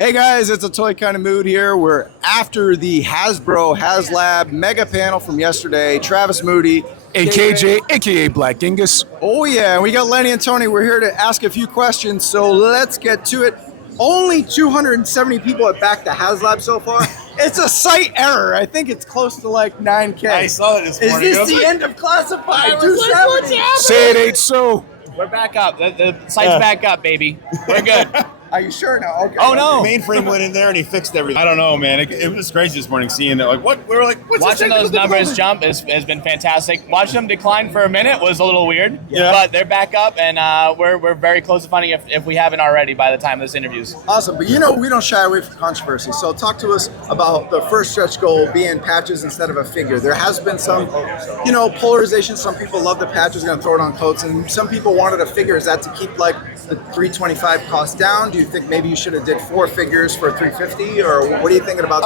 Hey guys, it's a toy kind of mood here. We're after the Hasbro HasLab mega panel from yesterday. Travis Moody, AKJ, aka Black Genghis. Oh yeah, we got Lenny and Tony. We're here to ask a few questions, so let's get to it. Only 270 people have backed the HasLab so far. It's a site error. I think it's close to like 9K. I saw it this morning. Is this the end of Classified? 270? Say it ain't so. We're back up. The site's back up, baby. We're good. Are you sure now? Okay. Oh no! Mainframe went in there and he fixed everything. I don't know, man. It was crazy this morning seeing that. Like, what? We were like, what's Watching those numbers jump has been fantastic. Watching them decline for a minute was a little weird. Yeah. But they're back up, and we're very close to finding if we haven't already by the time this interview's. Awesome, but you know we don't shy away from controversy. So talk to us about the first stretch goal being patches instead of a figure. There has been some, polarization. Some people love the patches, going to throw it on coats, and some people wanted a figure. Is that to keep like the $325 cost down? Do you think maybe you should have did 4 figures for $350, or what are you thinking about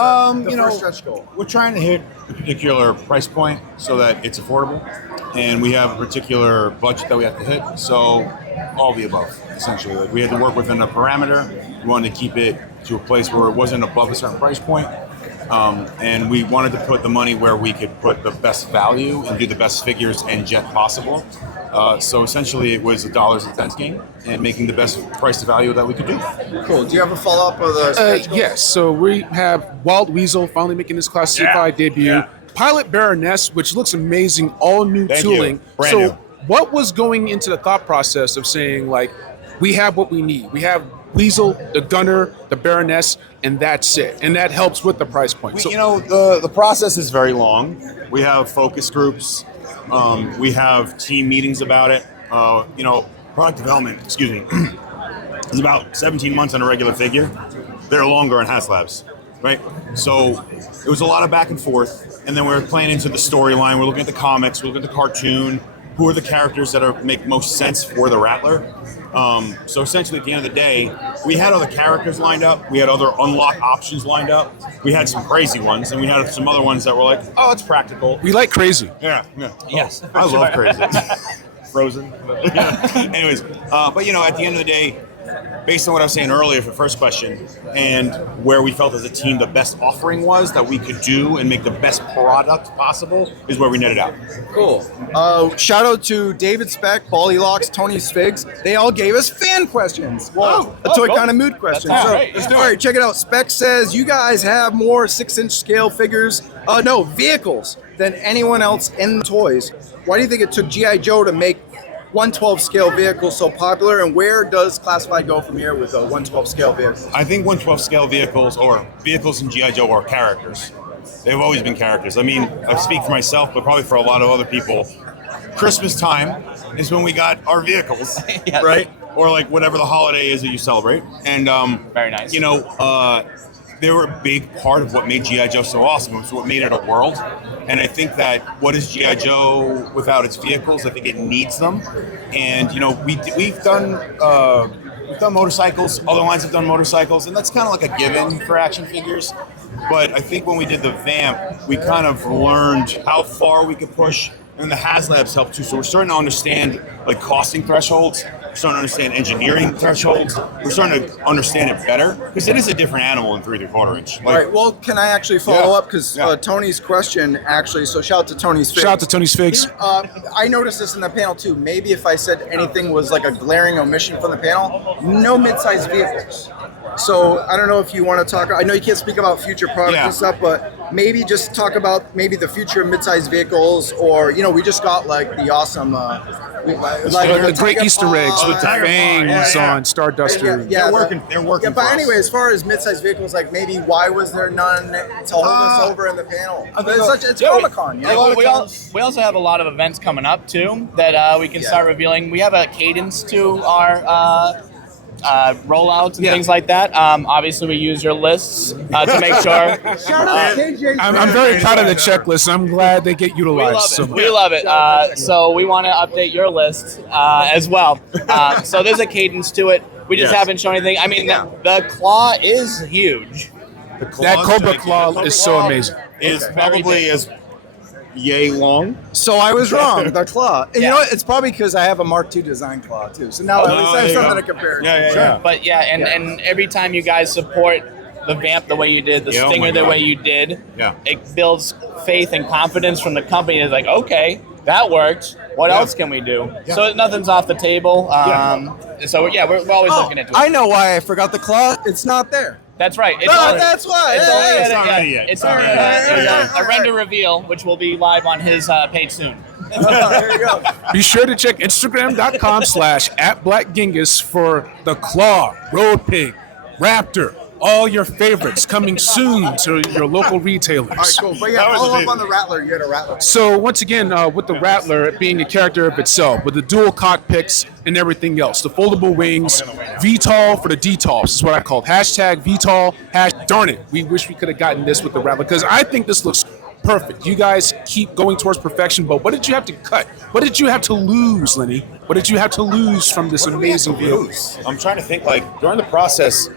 the first stretch goal? We're trying to hit a particular price point so that it's affordable, and we have a particular budget that we have to hit. So all the above, essentially. Like, we had to work within a parameter. We wanted to keep it to a place where it wasn't above a certain price point. And we wanted to put the money where we could put the best value and do the best figures and jet possible. So essentially it was a dollars and cents game and making the best price to value that we could do. Cool. Do you have a follow-up of the stretch goal? Yes, so we have Wild Weasel finally making his classified debut. Yeah. Pilot Baroness, which looks amazing, all new Thank tooling. you. Brand new. What was going into the thought process of saying, like, we have what we need? We have Weasel, the Gunner, the Baroness, and that's it. And that helps with the price point. The process is very long. We have focus groups. We have team meetings about it. Product development, is about 17 months on a regular figure. They're longer on HasLabs, right? So it was a lot of back and forth. And then we were playing into the storyline. We're looking at the comics. We're looking at the cartoon. Who are the characters that make most sense for the Rattler? So essentially, at the end of the day, we had other characters lined up. We had other unlock options lined up. We had some crazy ones, and we had some other ones that were like, oh, it's practical. We like crazy. Yeah. Yes. I love crazy. Frozen. Anyways, but at the end of the day, based on what I was saying earlier for the first question, and where we felt as a team the best offering was that we could do and make the best product possible is where we netted out. Cool. Shout out to David Speck, Bally Locks, Tony Sfigs. They all gave us fan questions. Whoa. A toy kind of mood question. That's all right. All right, check it out. Speck says you guys have more 6-inch scale figures, vehicles than anyone else in the toys. Why do you think it took GIJoe to make 112 scale vehicles so popular, and where does Classified go from here with a 112 scale vehicle? I think 112 scale vehicles or vehicles in GIJoe are characters. They've always been characters. I mean, I speak for myself, but probably for a lot of other people. Christmas time is when we got our vehicles, Yes. right? Or like whatever the holiday is that you celebrate. And Very nice. they were a big part of what made GIJoe so awesome. It was what made it a world. And I think that what is GIJoe without its vehicles? I think it needs them. And we've done motorcycles. Other lines have done motorcycles, and that's kind of like a given for action figures. But I think when we did the Vamp, we kind of learned how far we could push, and the HasLabs helped too. So we're starting to understand like costing thresholds. We're starting to understand engineering thresholds. We're starting to understand it better because it is a different animal in 3 3/4 inch. All right, well, can I actually follow up? Because Tony's question, actually, so shout out to Tony's Figs. Shout out to Tony's Figs. I noticed this in the panel, too. Maybe if I said anything was like a glaring omission from the panel, no mid-sized vehicles. So I don't know if you want to talk, I know you can't speak about future products and stuff, but maybe just talk about maybe the future of mid-sized vehicles, or, we just got like the awesome, the great Easter eggs with the fangs on Starduster. They're working. They're working. Yeah, but for anyway, us. as far as mid-sized vehicles, like maybe why was there none to hold us over in the panel? It's Comic-Con. We also have a lot of events coming up too that we can start revealing. We have a cadence to our rollouts and things like that. Obviously, we use your lists to make sure. Shout out to KJ. I'm very proud of the checklist. I'm glad they get utilized. We love it. So we want to update your list as well. So there's a cadence to it. We just haven't shown anything. I mean, the claw is huge. That Cobra Claw is so amazing. Is probably as yay long. So I was wrong. The claw. And you Yeah. know what? It's probably because I have a Mark II design claw too. So now at least I have there you something go. to compare. it Yeah, to. yeah, yeah. But yeah, and every time you guys support the Vamp the way you did, the Yeah, oh Stinger my the God. way you did, Yeah. it builds faith and confidence from the company. It's like, okay, that worked. What Yeah. else can we do? Yeah. So nothing's off the table. So yeah, we're always Oh, looking into it. I know why I forgot the claw. It's not there. That's right. It's No, only- that's why. It's Yeah, only yeah, at it's a- not yeah, ready yet. It's All only right, a all right. render reveal, which will be live on his page soon. There you go. Be sure to check Instagram.com/@Black Genghis for the Claw, Road Pig, Raptor, all your favorites coming soon to your local retailers. All right, cool. But yeah, That was follow up amazing. on the Rattler. You had a Rattler. So once again, with the Rattler being a character of itself, with the dual cockpits and everything else, the foldable wings, VTOL for the DTOLs is what I call it. Hashtag VTOL. Darn it, we wish we could have gotten this with the Rattler because I think this looks perfect. You guys keep going towards perfection, but what did you have to cut? What did you have to lose, Lenny? What did you have to lose from this amazing vehicle? I'm trying to think, like, during the process,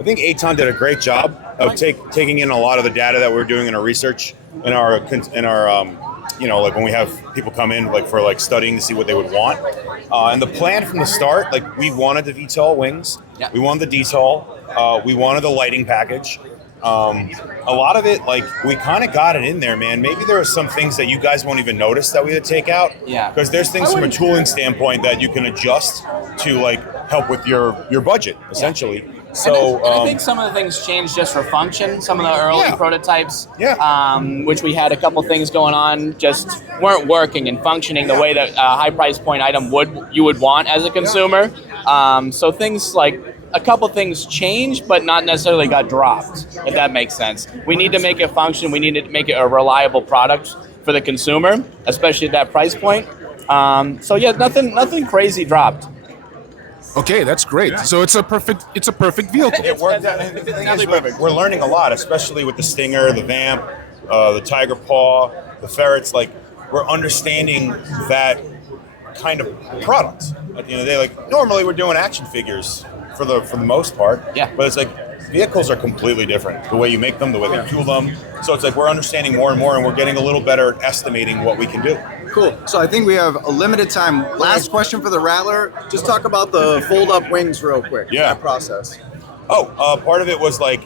I think Aton did a great job of taking in a lot of the data that we're doing in our research, in our like when we have people come in like for like studying to see what they would want. And the plan from the start, like we wanted the VTOL wings, Yeah. we wanted the DTOL, we wanted the lighting package. A lot of it, like we kind of got it in there, man. Maybe there are some things that you guys won't even notice that we had to take out. Yeah. Because there's things from a tooling standpoint that you can adjust to like help with your budget, essentially. So And I think some of the things changed just for function. Some of the early Yeah. prototypes, Yeah. which we had a couple things going on, just weren't working and functioning the way that a high price point item you would want as a consumer. So things like a couple things changed, but not necessarily got dropped. If that makes sense, we need to make it function. We need to make it a reliable product for the consumer, especially at that price point. So yeah, nothing crazy dropped. Okay, that's great. Yeah. So it's a perfect vehicle. It worked out. And the thing is, we're learning a lot, especially with the Stinger, the Vamp, the Tiger Paw, the Ferrets. Like, we're understanding that kind of product. At the end of the day, like normally we're doing action figures for the most part. Yeah. But it's like vehicles are completely different. The way you make them, the way they tool them. So it's like we're understanding more and more, and we're getting a little better at estimating what we can do. Cool. So I think we have a limited time. Last question for the Rattler. Just talk about the fold-up wings real quick. Yeah. That process. Oh, part of it was like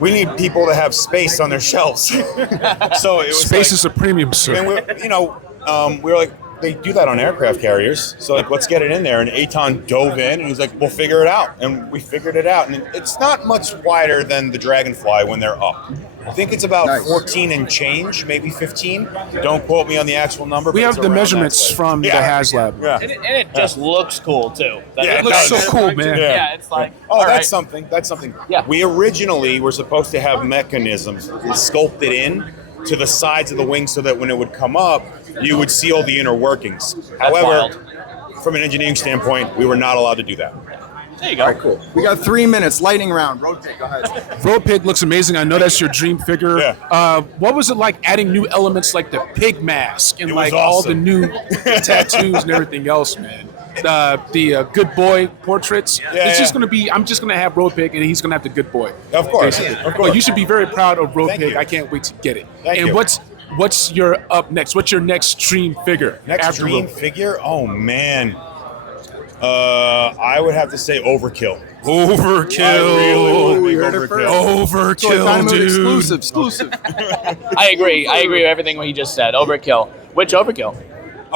we need people to have space on their shelves. So it was Space like, is a premium, sir. and we were like, they do that on aircraft carriers. So like, let's get it in there. And Aton dove in and he's like, we'll figure it out. And we figured it out. And it's not much wider than the Dragonfly when they're up. I think it's about Nice. 14 and change, maybe 15. Don't quote me on the actual number. We but have it's the around that measurements size. from the Yeah. HasLab. Yeah. And it just looks cool too. Yeah, It looks so does. cool, man. Yeah, it's like Oh, all that's right. something. That's something. Yeah. We originally were supposed to have mechanisms sculpted in to the sides of the wing so that when it would come up, you would see all the inner workings. However, wild. from an engineering standpoint, we were not allowed to do that. There you go. All right, cool. We got 3 minutes. Lightning round. Rotate. Go ahead. Road Pig looks amazing. I know that's your dream figure. Yeah. What was it like adding new elements like the pig mask and It was like all the awesome. new tattoos and everything else, man? The good boy portraits. Yeah, it's just yeah. gonna be. I'm just gonna have Road Pig and he's gonna have the good boy. Of course. Basically. Of course. Well, you should be very proud of Road Thank Pig. you. I can't wait to get it. Thank and you. what's your up next? What's your next dream figure? Next after dream Road Pig? figure? Oh, man. I would have to say Overkill. Overkill. I really we want heard a it big first. Overkill. So kind Overkill, of dude. exclusive. I agree with everything he just said. Overkill. Which overkill?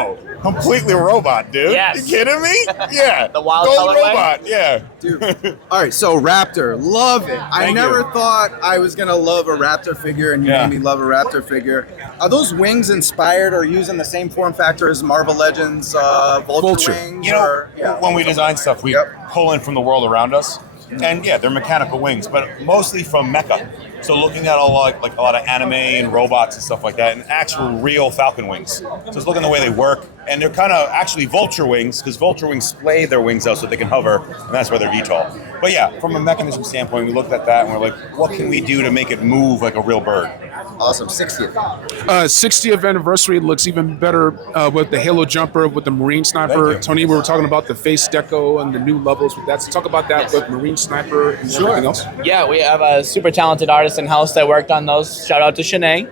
Oh, completely robot, dude. Yes. You kidding me? Yeah. The wild Gold colorway? robot, yeah. Dude. All right, so Raptor, love it. I Thank never you. thought I was gonna love a Raptor figure, and you Yeah. made me love a Raptor figure. Are those wings inspired or using the same form factor as Marvel Legends Vulture wings? You know, or, yeah. when we design stuff, we Yep. pull in from the world around us. And yeah, they're mechanical wings, but mostly from mecha. So looking at a lot of anime and robots and stuff like that, and actual real falcon wings. So it's looking the way they work, and they're kind of actually vulture wings because vulture wings splay their wings out so they can hover, and that's why they're VTOL. But yeah, from a mechanism standpoint, we looked at that and we're like, what can we do to make it move like a real bird? Awesome, 60th. 60th anniversary looks even better with the Halo jumper, with the Marine Sniper. Thank you. Tony, we were talking about the face deco and the new levels with that. So talk about that with Marine Sniper and everything else. Yeah, we have a super talented artist artist in house that worked on those. Shout out to Shanae.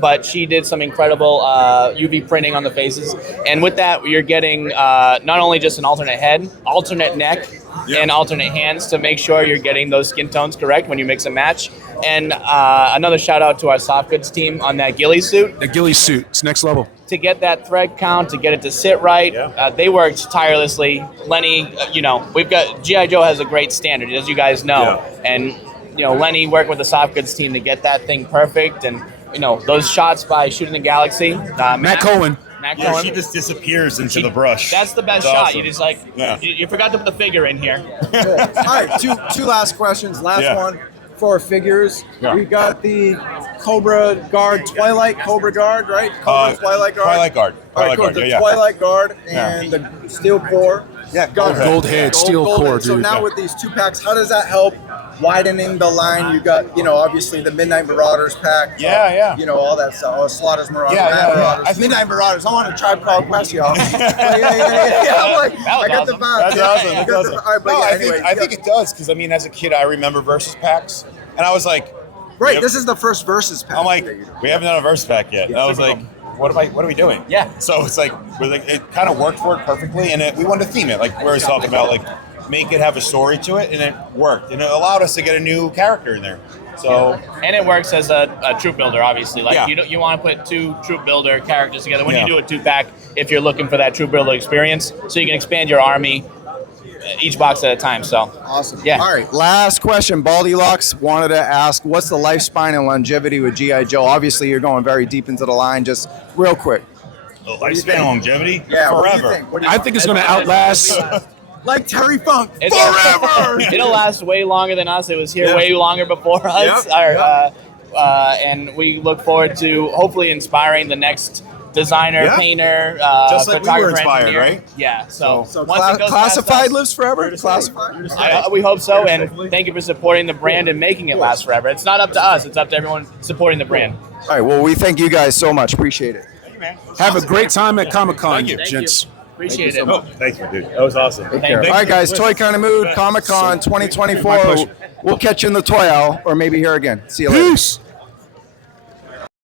But she did some incredible UV printing on the faces, and with that, you're getting not only just an alternate head, alternate neck, and alternate hands to make sure you're getting those skin tones correct when you mix and match. And another shout out to our soft goods team on that ghillie suit. The ghillie suit, it's next level. To get that thread count, to get it to sit right, they worked tirelessly. Lenny, we've got GIJoe has a great standard, as you guys know, and Lenny worked with the soft goods team to get that thing perfect. And those shots by Shooting the Galaxy, Matt Cohen. Yeah, she just disappears into the brush. That's the best That's shot. awesome. You just you forgot to put the figure in here. All right, two last questions. Last one for figures. Yeah. We got the Cobra Guard, Twilight Cobra Guard, right? Cobra Twilight Guard. Twilight Guard. All right, Twilight cool. Guard. The Yeah. Twilight Guard and the steel core. Yeah, Gold head, steel core, head. So dude. now with these 2 packs, how does that help widening the line? You got, obviously the Midnight Marauders pack. Yeah. All that stuff. Oh, Slaughter's Marauders. Yeah. Marauders. Midnight Marauders. I want to try Proud Quest, y'all. Yeah. I'm like, That was I got awesome. the vibe. That's awesome. That's awesome. All right, but No, yeah, I anyway, think it does because as a kid, I remember versus packs, and I was like, right. This is the first versus pack. I'm like, we haven't done a versus pack yet. And I was like, what are we doing? Yeah. So it's like it kind of worked for it perfectly, and we wanted to theme it like we were talking about, like make it have a story to it, and it worked, and it allowed us to get a new character in there. So And it works as a troop builder, obviously. Like Yeah. you want to put 2 troop builder characters together when Yeah. you do a 2-pack. If you're looking for that troop builder experience, so you can expand your army each box at a time. So Awesome. Yeah. All right. Last question. Baldy Locks wanted to ask, what's the lifespan and longevity with GIJoe? Obviously, you're going very deep into the line. Just real quick. lifespan and longevity, Yeah. What do you forever. think? What do you I think it's going to outlast. like Terry Funk. forever. It'll last way longer than us. It was here Yeah. way longer before us. And we look forward to hopefully inspiring the next designer, Yeah. painter, Just like we were photographer, inspired, engineer. right? Yeah. So, So once it goes Classified past us, lives forever? Classified? we hope so, and thank you for supporting the brand and making it last forever. It's not up to us; it's up to everyone supporting the brand. All right. Well, we thank you guys so much. Appreciate it. Thank you, man. Have a great time at Comic-Con, Thank you. gents. Appreciate so it. much. Thank you, dude. That was awesome. Thank you. All right, guys. Toy Kind of Mood, Comic-Con 2024. My pleasure. We'll catch you in the toy aisle or maybe here again. See you later. Peace.